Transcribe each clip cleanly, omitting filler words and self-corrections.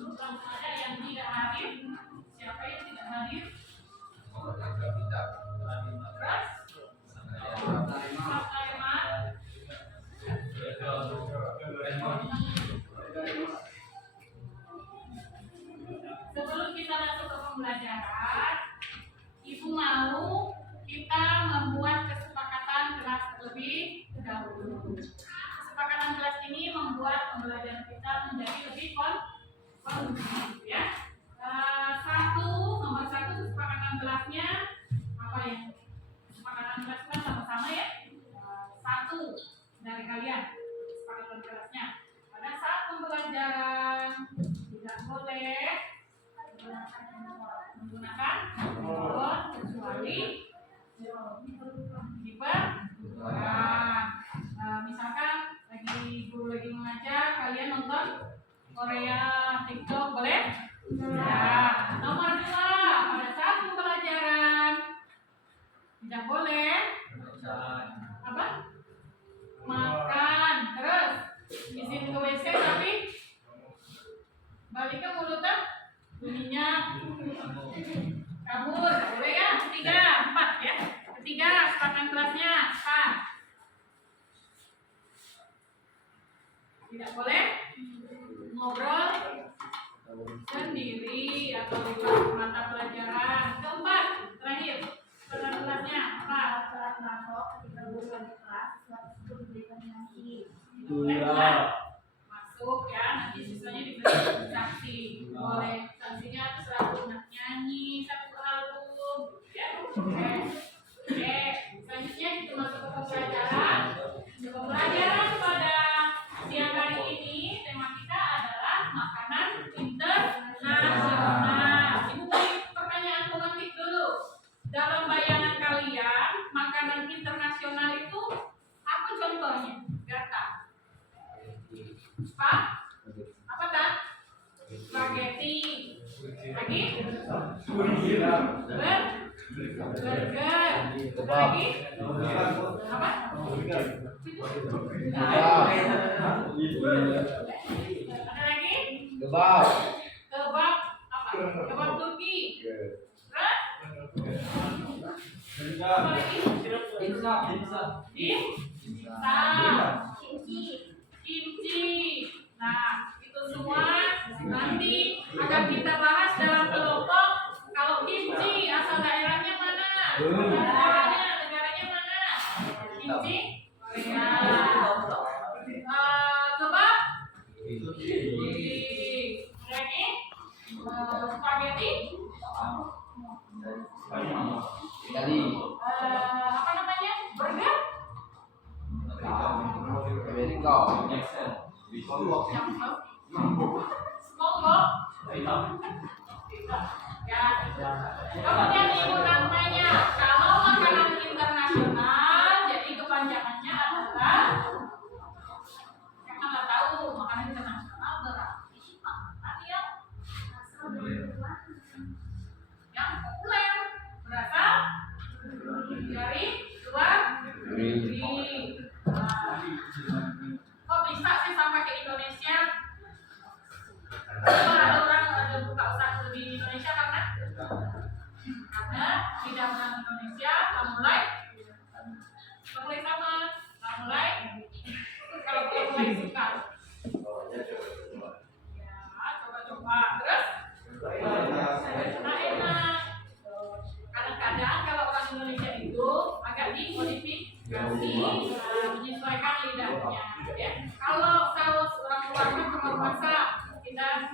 Langsung ada yang tidak hadir. Siapa yang tidak hadir? Terus? Sebelum kita masuk ke pembelajaran, Ibu mau kita membuat kesepakatan kelas terlebih dahulu. Kesepakatan kelas ini membuat pembelajaran kita menjadi lebih kondusif, ya. Nomor satu kesepakatan kelasnya apa ya? Kesepakatan kelas kan sama-sama ya. Satu dari kalian kesepakatan kelasnya. Pada saat pembelajaran tidak boleh menggunakan handphone kecuali diperlukan. Misalkan guru lagi mengajar, kalian nonton Korea, TikTok, boleh? Ya. Nomor dua, pada saat pembelajaran tidak boleh apa? Makan. Terus izin ke WC tapi balik ke mulutnya bunyinya kabur, boleh ya? Ketiga, empat ya. Ketiga, kesepakatan kelasnya tidak boleh ngobrol sendiri atau di mata pelajaran. Keempat, terakhir, kesepakatan kelasnya apa? Saat masuk ketika guru di kelas, suatu diberikan nyanyi. Masuk ya, nanti sisanya diberikan sanksi. Boleh sanksinya selalu nyanyi satu album, ya. Oke. Selanjutnya kita masuk ke pembelajaran. Pembelajaran pada siang hari ini tema kita adalah makanan internasional. Ibu beri pertanyaan pemantik dulu. Dalam bayangan kalian, makanan internasional itu apa contohnya? Gata. Apa tak? Spaghetti. Lagi? Burger. Lagi? Apa? Ada lagi? Kebab. Kebab apa? Kebab Turki. Terus? Apa lagi? Kimchi. Nah, itu semua nanti akan kita bahas dalam kelompok. Kalau kimchi asal daerahnya mana? Negaranya mana? Kimchi? Korea. Kebab? Lagi? Spaghetti? Apa namanya? Burger? SpongeBob? Ya. Kemudian ibu akan tanya, kalau makanan internasional, jadi kepanjangannya adalah nggak tahu makanan internasional berarti makanan yang populer berasal dari luar negeri. Kok bisa sih sampai ke Indonesia? Ada orang ada buka usaha di Indonesia karena tidak orang Indonesia mulai sama mulai kalau mulai suka ya coba terus enak. Kadang-kadang kalau orang Indonesia itu agak dimodifikasi menyesuaikan lidahnya ya. Kalau saus orang luar kan cuma masak kita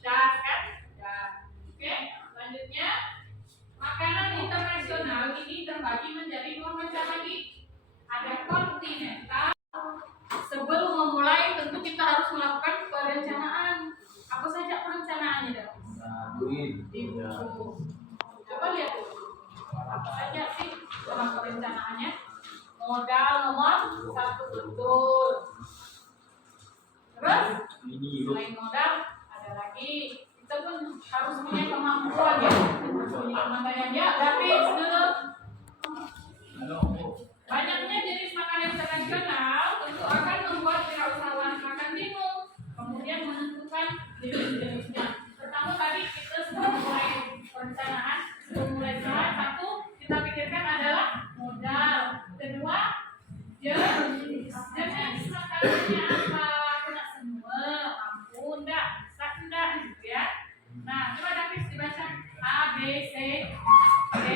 das kan ya. Oke, selanjutnya makanan internasional ini terbagi menjadi dua macam lagi. Ada kontinental. Sebelum memulai tentu kita harus melakukan perencanaan. Apa saja perencanaannya, Dok? Coba lihat apa saja sih dalam perencanaannya. Modal nomor satu betul. Terus selain modal ada lagi kita pun harus punya kemampuan ya. Kemampuan ya. Gratis dulu. Banyaknya jenis makanan internasional tentu akan membuat wirausahawan makan bingung, kemudian menentukan jenis-jenisnya. dibaca A, B, C, D,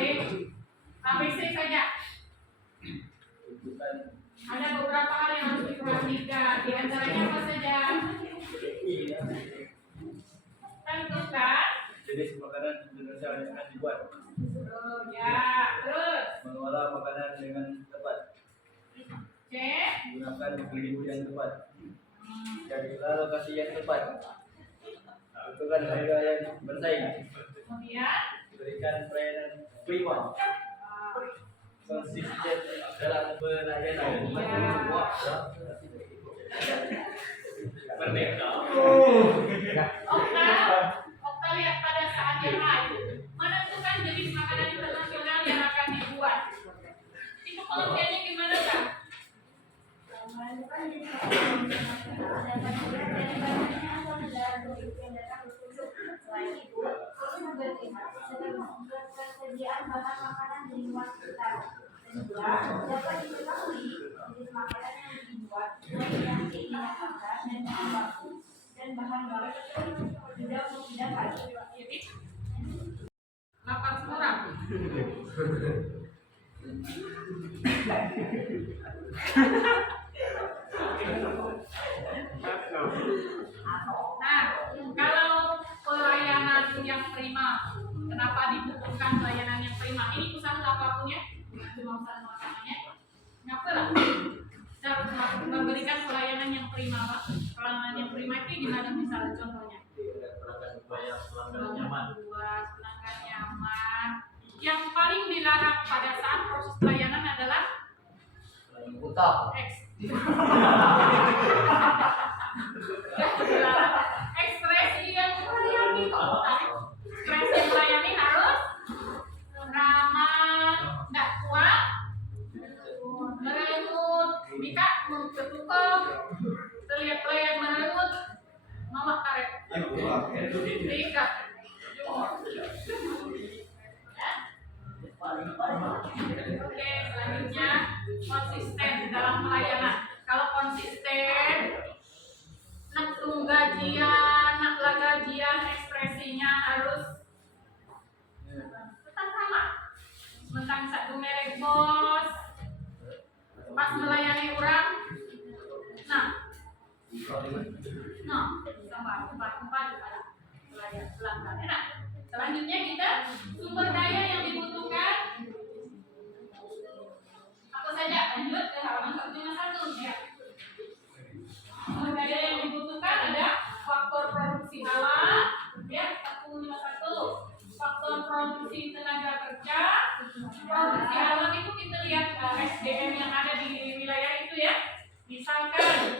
A, B, C saja. Ada beberapa hal yang harus diperhatikan. Di antaranya apa saja? Tentukan Jenis makanan Indonesia yang akan dibuat. oh, ya, terus Mengolah makanan dengan tepat. C, Gunakan bumbu yang tepat. Carilah lokasi yang tepat. Tentukan harga yang bersaing. kemudian Berikan pelayanan prima. Konsisten dalam pelayanan. Merdeka. Okta lihat pada saat yang lain. Menentukan jenis makanan internasional yang akan dibuat. Itu pengertiannya gimana, Kak? Selain itu, ketersediaan bahan makanan di luar sekitar dan juga dapat diketahui jenis makanan yang dibuat yang dinyatakan dan bahan baku dan bahan baku tidak membedakan. Jadi, lapar semua. Nah, kalau pelayanan yang prima, kenapa dibutuhkan pelayanan yang prima? Ini usaha apapun ya, cuma usaha makanannya. Kenapa lah? Kita harus memberikan pelayanan yang prima, Pak. Pelayanan yang prima itu gimana misalnya contohnya? Supaya pelanggan nyaman. Luas, pelanggan nyaman. Yang paling dilarang pada saat proses pelayanan adalah Utang. ekspresi yang melayani. Ekspresi yang melayani harus ramah, nggak kuat, merengut, Mika ketukang, terlihat pelayan merengut, mama karet, Mika. Oke, selanjutnya konsisten dalam pelayanan. Kalau konsisten, nak gajian, nak lah gajian, ekspresinya harus tetap sama. Mentang satu merek bos, pas melayani orang, nah, tempat ada pelanggan. Enak. Selanjutnya kita sumber daya yang dibutuhkan apa saja? Lanjut ke halaman 151 ya. Sumber daya yang dibutuhkan ada faktor produksi alam ya 151, faktor produksi tenaga kerja. Produksi alam itu kita lihat SDM yang ada di wilayah itu ya. Misalkan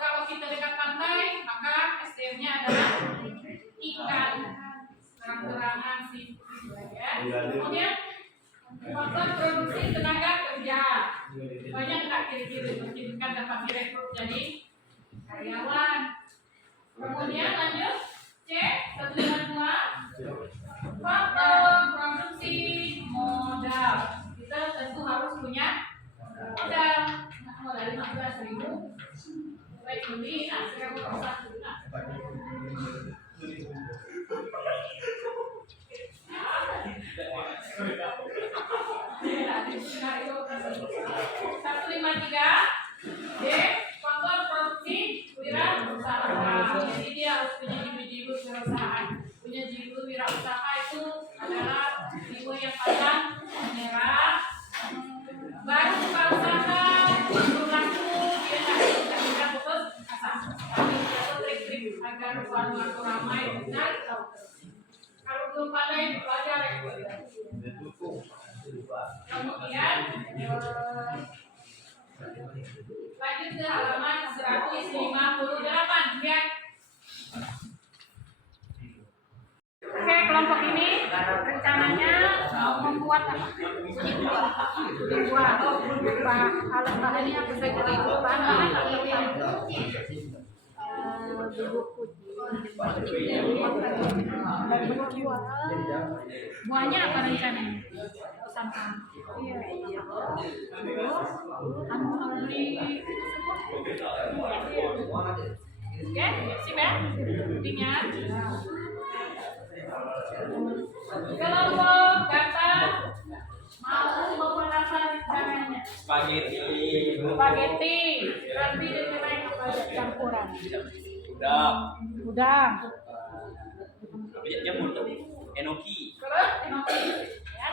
kalau kita dekat pantai maka SDM-nya adalah ikan, terang-terangan sih ya. Kemudian faktor produksi tenaga kerja. Banyak nggak kira-kira memungkinkan dapat direkrut jadi karyawan. Kemudian lanjut C 152 faktor produksi modal. Kita tentu harus punya modal. Modal 15.000. Baik beli, nah sekarang mau satu. Satu 153 D faktor produksi wirausaha. Jadi dia harus punya jiwa wirausaha. Punya jiwa wirausaha itu adalah jiwa yang padang, merah, baru buka usaha, baru laku, dia tidak fokus asal. Tapi dia trik-trik agar warga ramai dan tahu. Kalau belum pandai belajar kemudian lanjut ke halaman 158 ya. Oke, kelompok ini rencananya mau membuat apa? Membuat alat bahannya apa saja? Bahan atau yang buahnya apa rencananya? Pesan kamu. Iya. Oke, sip ya. Ingat. Kelompok kata mau membuat apa rencananya? Spaghetti. Spaghetti. Berarti dinilai kepada campuran. Udang. Udang. Jamur tuh. Enoki. Terus enoki. Ya.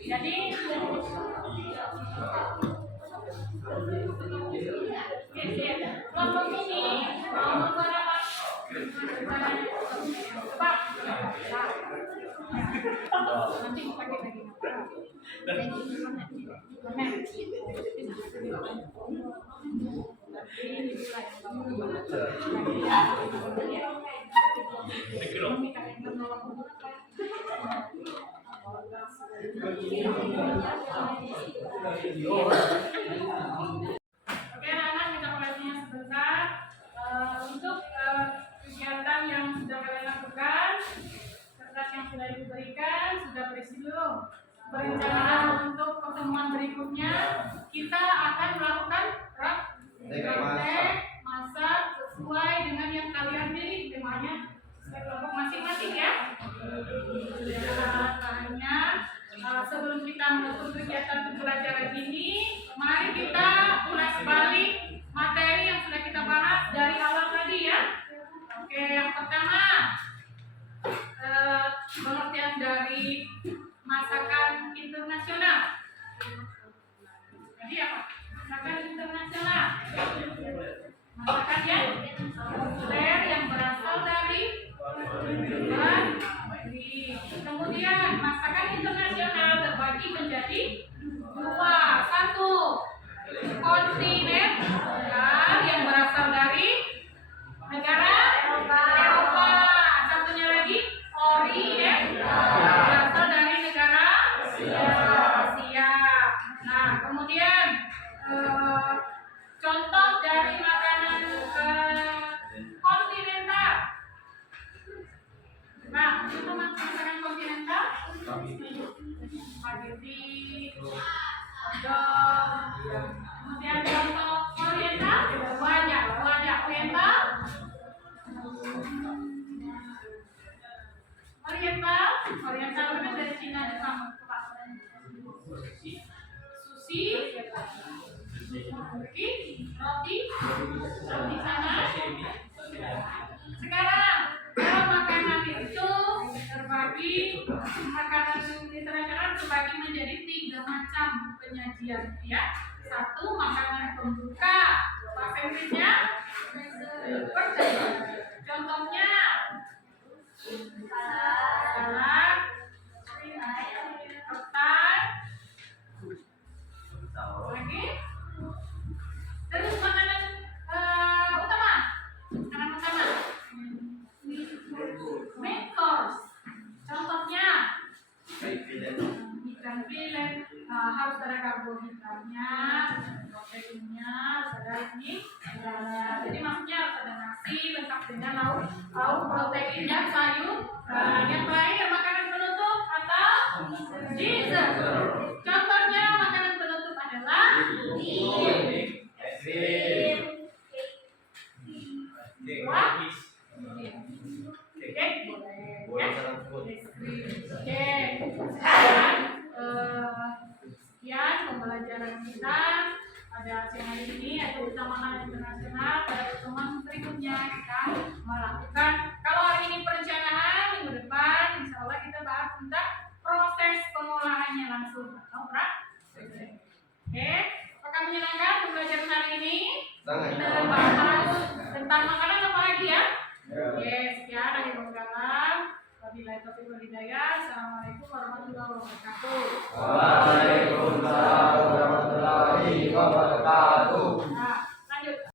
Jadi kelompok ini mau membuat apa? Coba. Nanti pakai lagi. Oke, anak kita mulainya sebentar. Untuk kegiatan yang sudah kalian lakukan, kertas yang sudah diberikan, sudah berisi belum? Perencanaan untuk pertemuan berikutnya, kita akan melakukan praktek masak sesuai dengan yang kalian pilih temanya sesuai kelompok masing-masing ya. Caranya sebelum kita menutup kegiatan pembelajaran ini, mari kita ulas balik materi yang sudah kita bahas dari awal tadi ya. Oke, yang pertama pengertian dari masakan internasional. Jadi apa? Masakan internasional. Masakan yang populer yang berasal dari luar negeri. Kemudian masakan internasional terbagi menjadi dua. Satu, kontinental yang berasal dari negara Eropa. Satunya lagi oriental berasal dari negara Asia. Nah, kemudian contoh dari makanan kontinental. Nah, contoh makanan kontinental spaghetti, hotdog. Kemudian contoh oriental banyak oriental. Oriental itu dari Cina, Jepang, sushi, roti sana. Sekarang dalam makanan itu terbagi, makanan internasional terbagi menjadi 3 macam penyajian ya. Satu, makanan pembuka, bahasa Inggrisnya contohnya salad, tartar, lagi. Terus makanan utama, main course. Contohnya ikan filet, harus ada karbohidratnya, proteinnya, harus ada ini. Jadi maksudnya harus ada nasi lengkap dengan lauk protein dan sayur. Yang terakhir makanan penutup atau dessert. Contohnya makanan penutup adalah sekian pembelajaran kita pada siang hari ini, yaitu tentang makanan internasional. Pada pertemuan berikutnya kita melakukan, kalau hari ini perencanaan, minggu depan insya Allah kita bahas tentang proses pengolahannya langsung atau praktek. Oke, apakah menyenangkan pembelajaran hari ini? Kita bahas tentang makanan apa lagi ya? Oke, sekian dari Bang. Wabillahi taufiq wal hidayah. Assalamualaikum warahmatullahi wabarakatuh.